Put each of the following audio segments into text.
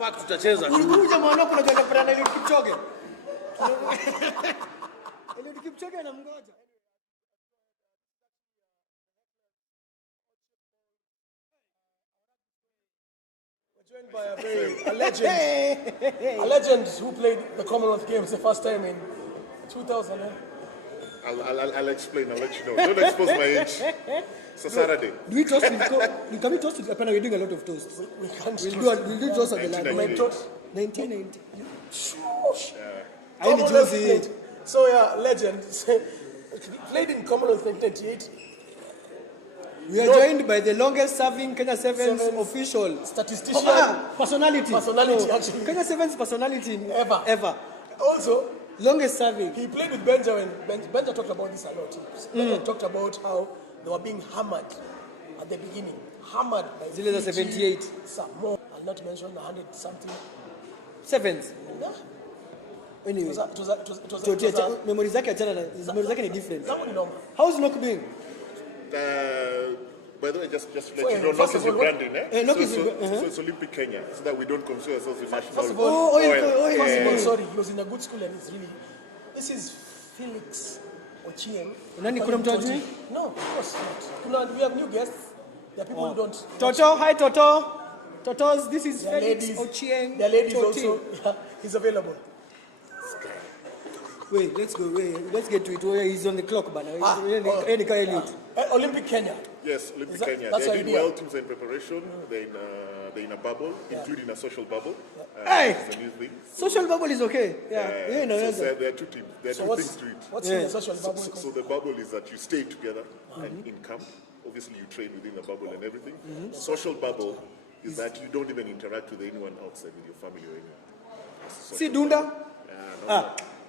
park tutacheza. Ulikuja mwanako unaenda kupata na ile Kipchoge. Ile Kipchoge anamngoja. Joined by a legend who played the Commonwealth Games the first time in 2000. I'll explain. I'll let you know. Don't expose my age. It's a Saturday. Do we toast with? Can we toast with? We're doing a lot of toasts. We can't. We'll do toast on the line. 1990. So yeah, legend. Played in Commonwealth 1998. We are joined by the longest serving Kenya Sevens official. Statistician. Personality. Actually. Kenya Sevens personality ever. Also, longest serving. He played with Benja when Benja talked about this a lot. Benja talked about how they were being hammered at the beginning. Hammered by Zile 78. Some more. I'll not mention 100 something. Sevens. Yeah. Anyway. Memory zake ni different. How's Nok doing? By the way, just to let you know, Nok is rebranding, so it's Olympic Kenya, so that we don't consider ourselves with national. First of all, sorry, he was in a good school and it's really. This is Felix Ochieng. Nani kuna mtu ajui? No, of course not. We have new guests. There are people who don't. Toto, hi Toto. Totos, this is Felix Ochieng. The ladies also. Yeah, he's available. Wait, let's go. Let's get to it. He's on the clock, but Olympic Kenya. Yes, Olympic Kenya. They're doing well. Teams are in preparation. They're in a bubble, including a social bubble. Hey, it's a new thing. Social bubble is okay. So there are two teams. There are two things to it. What's in the social bubble? So the bubble is that you stay together and in camp. Obviously, you train within the bubble and everything. Social bubble is that you don't even interact with anyone outside, with your family or anyone. See Dunda?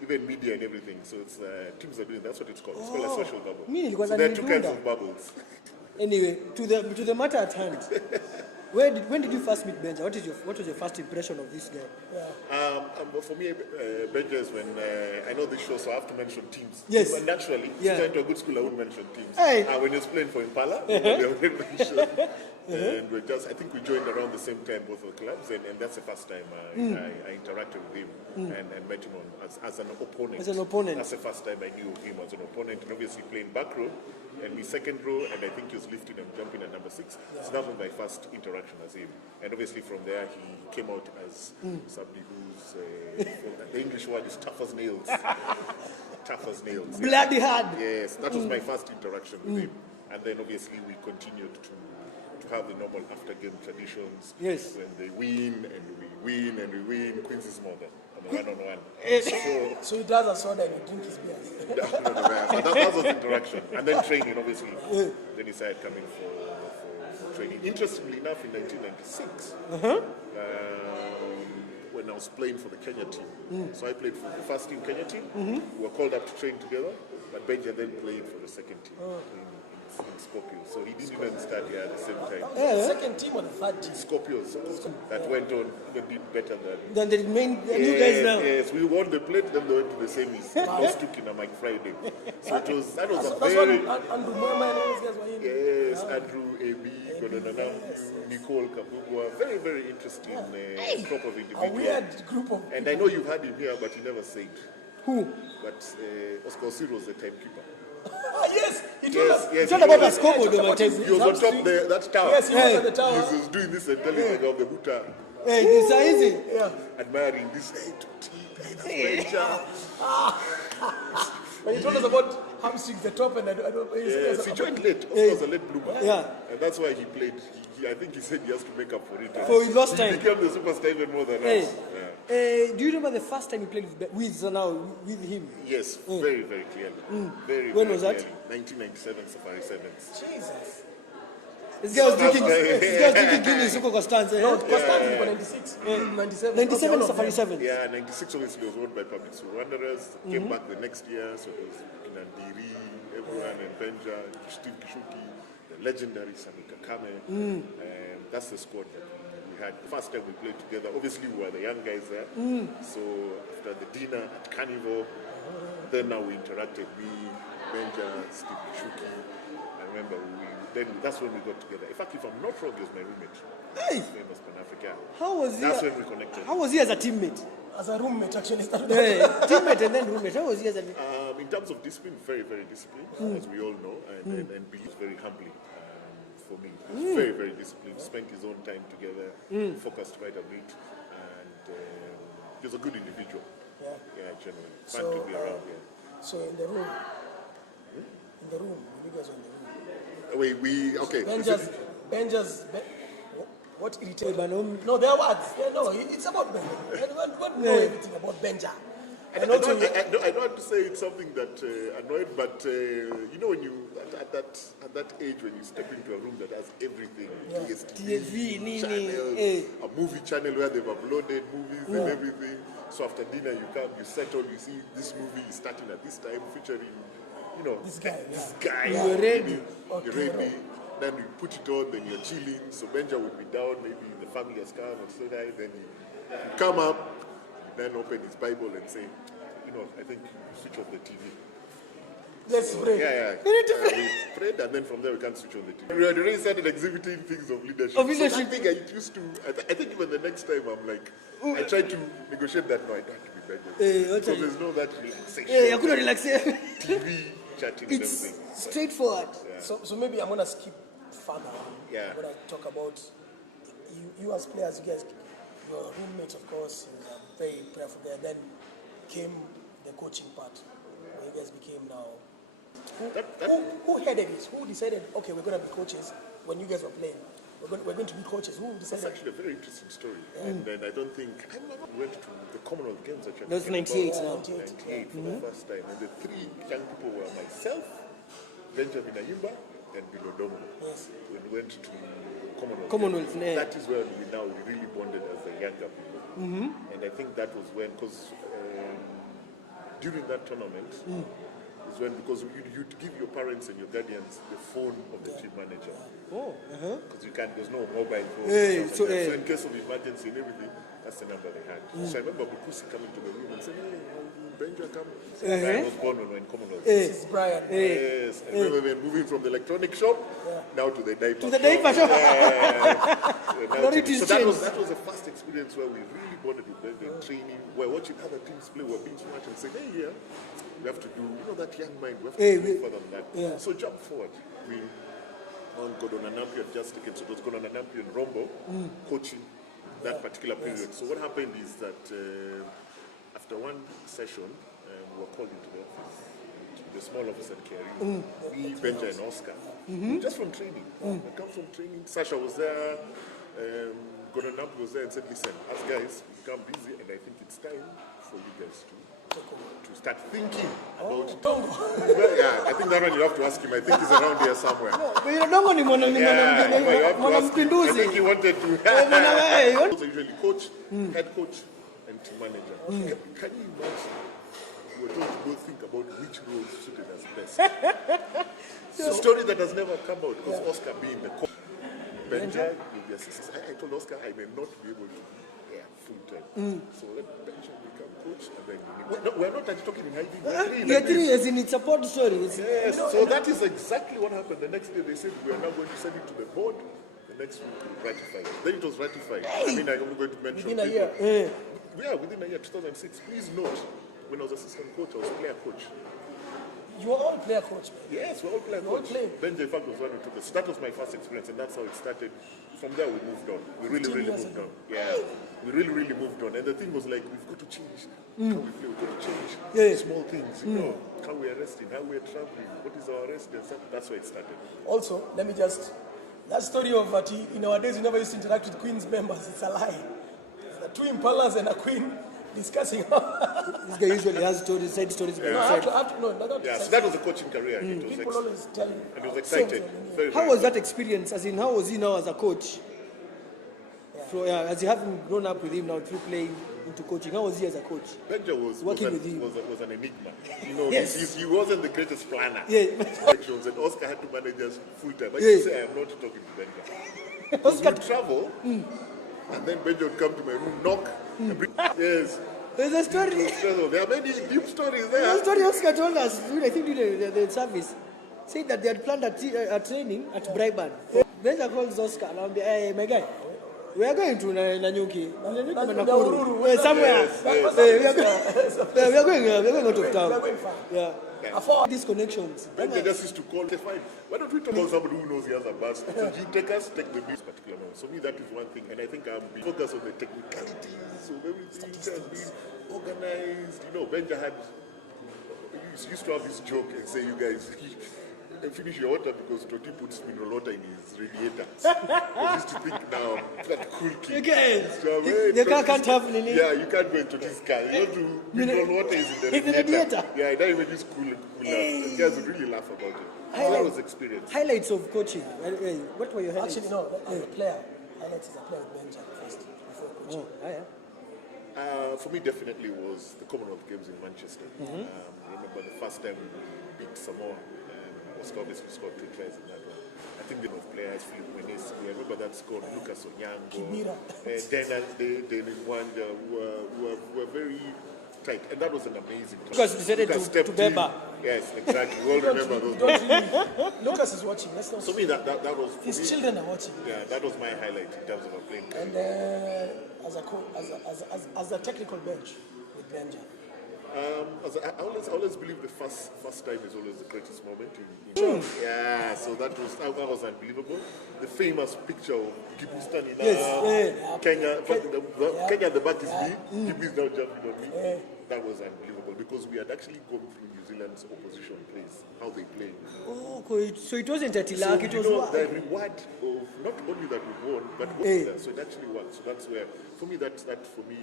Even media and everything. So it's teams are doing. That's what it's called. It's called a social bubble. So there are two kinds of bubbles. Anyway, to the matter at hand. When did you first meet Benja? What was your first impression of this guy? For me, Benja is when I know this show, so I have to mention teams. Yes. But naturally, going to a good school, I wouldn't mention teams. Hey. When he was playing for Impala, they already mentioned. And I think we joined around the same time, both of the clubs, and that's the first time I interacted with him and met him as an opponent. As an opponent. That's the first time I knew of him as an opponent, and obviously playing back row, and me second row, and I think he was lifting and jumping at number 6. Yeah. So that was my first interaction as him. And obviously from there, he came out as somebody who's, the English word is tough as nails. Tough as nails. Bloody hard. Yes, that was my first interaction with him. And then obviously we continued to have the normal after-game traditions. Yes. When they win, and we win, Queen's mother. One-on-one. So he does a soda and he drinks his beers. But that was interaction. And then training, obviously. Then he started coming for training. Interestingly enough, in 1996, when I was playing for the Kenya team, so I played for the first team Kenya team. We were called up to train together, but Benja then played for the second team. In Scorpios, so he didn't even start here at the same time. Second team or the third team? Scorpios, that went on even did better than the main new guys now. Yes, we won the plate, then they went to the semis. Those took in a Mike Friday. So that was a very Andrew Mama and all these guys were in. Yes, Andrew AB, Nicole Kabugwa, very very interesting crop of individuals. A weird group of. And I know you've had him here, but you never said who. But Oscar Osiro was the timekeeper. Yes, he told us. Yes, it's not about a scoreboard. He was on top of that tower. Yes, he was at the tower. He was doing this and telling the guy of the Buddha. Hey, this is easy. Admiring this. Benja. But he told us about hamstrings, the top, and I don't. Yes, he joined late. Of course, a late bloomer. Yeah. And that's why he played. I think he said he has to make up for it. For his lost time. He became the superstar even more than us. Do you remember the first time you played with him? Yes, very, very clearly. When was that? 1997 Safari Sevens. Jesus. This guy was drinking Guinness. Constance. No, Constance is for 96. 97 Safari Sevens. Yeah, 96 obviously was won by Public School Wanderers. Came back the next year, so it was Diri, everyone, and Benja, Steve Kishuki, the legendary Sami Kakame. That's the squad that we had. The first time we played together, obviously we were the young guys there. So after the dinner at Carnival, then now we interacted. Me, Benja, Steve Kishuki. I remember then that's when we got together. In fact, if I'm not wrong, he was my roommate. Hey! His name was Pan-African. How was he? That's when we connected. How was he as a teammate? As a roommate, actually, started Teammate and then roommate. How was he as a In terms of discipline, very, very disciplined, as we all know, and believes very humbly for me. He was very, very disciplined, spent his own time together, focused quite a bit, and he was a good individual. Yeah, generally. Fun to be around, So in the room, you guys were in the room. Okay. Benja's, what irritated me? No, there are words. No, it's about Benja. I don't know everything about Benja. I don't want to say it's something that annoyed, but you know when you at that age when you step into a room that has everything, TV, channels, a movie channel where they've uploaded movies and everything. So after dinner you come, you settle, you see this movie is starting at this time, featuring, you know, This guy. You're ready. You're ready. Then you put it on, then you're chilling. So Benja would be down, maybe the family has come and so that. Then you come up, then open his Bible and say, you know, I think you switch off the TV. Let's pray. We prayed, and then from there we can't switch on the TV. We had already started exhibiting things of leadership. Of leadership. So I think I used to, I think even the next time I'm like, I tried to negotiate that, no, I don't have to be Benja. So there's no that relaxation. I couldn't relax. TV, chatting and It's everything. straightforward. So maybe I'm gonna skip further on. Yeah. I'm gonna talk about you as players. You guys, your roommates, of course, very prayerful there. Then came the coaching part, where you guys became now. Who headed it? Who decided? Okay, we're gonna be coaches. When you guys were playing, we're going to be coaches. Who It's decided? actually a very interesting story. And then I don't think, I remember we went to the Commonwealth Games actually. That was 98 now. 98 for the first time. And the three young people were myself, Benjamin Ayimba, and Bilodomo. Yes. When we went to Commonwealth, Games. yeah. That is where we really bonded as the younger people. And I think that was when, because during that tournament, is when, because you'd give your parents and your guardians the phone of the team manager. Because you can't, there's no mobile phone. So in case of emergency and everything, that's the number they had. So I remember Bukusi coming to the room and saying, hey, how did Benja come? I was born when Commonwealth. This is Brian. Yes, and we were moving from the electronic shop now to the diaper To the diaper shop. So that was the first experience where we really bonded with them in training. We're watching other teams play, we're being smart and saying, hey, we have to do, you know, that young mind, we have to do further than that. So jump forward. We Gordon Anampi had just taken, so it was Gordon Anampi and Rombo coaching that particular period. So what happened is that after one session, we were called into the office, to the small office at KRU, me, Benja and Oscar, just from training. We come from training, Sasha was there, Gordon Anampi was there and said, listen, us guys, we become busy and I think it's time for you guys to start thinking about it. Yeah, I think that one you have to ask him. I think he's around here somewhere. But you don't want him on I think he wanted to. Also usually coach, head coach, and team manager. Can you imagine? We were told to go think about which role suited us best. The story that has never come out because Oscar being the coach, Benja will be assistant. I told Oscar I may not be able to be there full time. So let Benja become coach and then we're not talking in hiding. You're 3 years in its support story. Yes, so that is exactly what happened. The next day they said we are now going to send it to the board. The next week we ratified. Then it was ratified. I mean, I'm going to mention Within a year. Yeah, within a year, 2006. Please note, when I was assistant coach, I was player coach. You were all player coach, man. Yes, we're all player coach. Benja, in fact, was one who took us. So that was my first experience, and that's how it started. From there, we moved on. We really moved on. Yeah, we really moved on. And the thing was like, we've got to change how we play. We've got to change small things. You know, how we're resting, how we're traveling, what is our residence. That's where it started. Also, let me just, that story of in our days we never used to interact with Queen's members. It's a lie. It's two impalas and a queen discussing. This guy usually has stories, side stories. So that was a coaching career. It was people always tell you. And he was excited. How was that experience? As in, how was he now as a coach? So, as you haven't grown up with him now through playing into coaching, how was he as a coach? Benja was an enigma. You know, he wasn't the greatest planner. And Oscar had to manage us full time. But you say, I'm not talking to Benja. Because we travel, and then Benja would come to my room, knock, and bring. Yes. There's a story. There are many deep stories there. There's a story Oscar told us, I think, during the service. said that they had planned a training at Brighton. Benja calls Oscar and I'm hey, my guy, we are going to Nanyuki. Nakuru. Somewhere. We are going out of town. Yeah. These connections. Benja just used to call, okay, fine. Why don't we talk about somebody who knows he has a bus? So you take the bus particular now. So me, that is one thing. And I think I'm focused on the technicalities of everything has been organized. You know, Benja used to have this joke and say, you guys, finish your water because Totty puts mineral water in his radiator. I used to think now, that cool kid. You can't. So, the car can't have any. Yeah, you can't go into this car. You know, mineral water is in the radiator. Yeah, I don't even use cool. You guys would really laugh about it. That was experience. Highlights of coaching. What were your highlights? Actually, no, as a player, highlights is a player with Benja first, before coaching. For me, definitely was the Commonwealth Games in Manchester. I remember the first time we beat Samoa. Oscar obviously scored 2 tries in that one. I think they were players, Felix, I remember that scored, Lucas Onyango, Dennis Wanda, who were very tight. And that was an amazing time. Lucas decided to Beba. Yes, exactly. We all remember those. Lucas is watching. Let's not. So me, that was... His children are watching. Yeah, that was my highlight in terms of a playing career. And as a technical bench with Benja. I always believe the first time is always the greatest moment. Yeah, so that was unbelievable. The famous picture of Kibu standing up, Kenya at the back is me, Kibu is now jumping on me. That was unbelievable because we had actually gone through New Zealand's opposition plays, how they play. Oh, so it wasn't a tilak, it was the reward of not only that we won, but so it actually worked. So that's where, for me, that for me,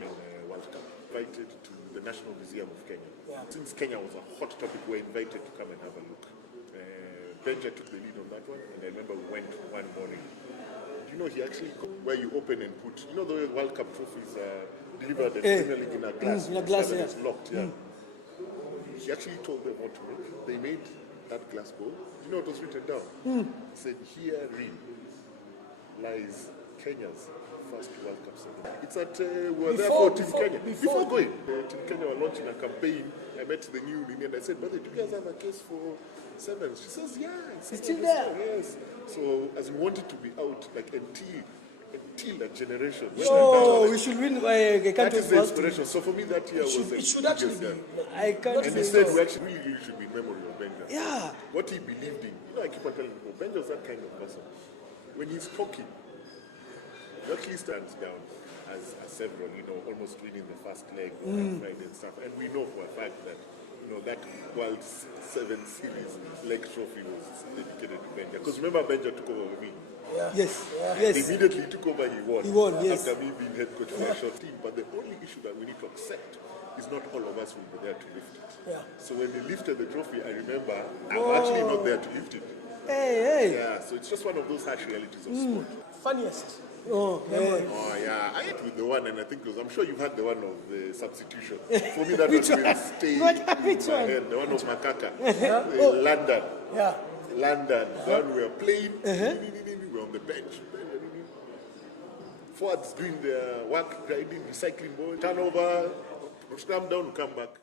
World Cup, invited to the National Museum of Kenya. Yeah. Since Kenya was a hot topic, we were invited to come and have a look. Benja took the lead on that one, and I remember we went one morning. Do you know he actually, where you open and put, you know the way World Cup trophies are delivered at Premier League in a glass? In a glass, It's locked, He actually told them what to make. They made that glass bowl. Do you know what was written down? He said, herein lies Kenya's first World Cup ceremony. It's at, we're there for Team Kenya. Before going, Team Kenya were launching a campaign. I met the new Union and I said, brother, do you guys have a case for Sevens? She says, yeah. It's still there. Yes. So, as we wanted to be out, like, until a generation. Oh, we should win by the country. That is the inspiration. So, for me, that year was it should actually be. I can't and instead, we actually really should be in memory of Benja. Yeah. What he believed in. You know, I keep on telling people, Benja was that kind of person. When he's talking, he actually stands down as several, you know, almost winning the first leg on Friday and stuff. And we know for a fact that, you know, that World 7 Series leg trophy was dedicated to Benja. Because remember, Benja took over with me. Yeah. Yes. He immediately took over, he won. He won, yes. After me being head coach for a short team. But the only issue that we need to accept is not all of us will be there to lift it. Yeah. So when they lifted the trophy, I remember I'm actually not there to lift it. Hey. Yeah, so it's just one of those harsh realities of sport. Funniest. Oh, yeah. I ate with the one, and I think I'm sure you've had the one of the substitution. For me, that was really stayed in my head. The one of Makaka. London. Yeah. London. The one we were playing. We were on the bench. Forwards doing their work, grinding, recycling ball, turnover, scrum down, come back.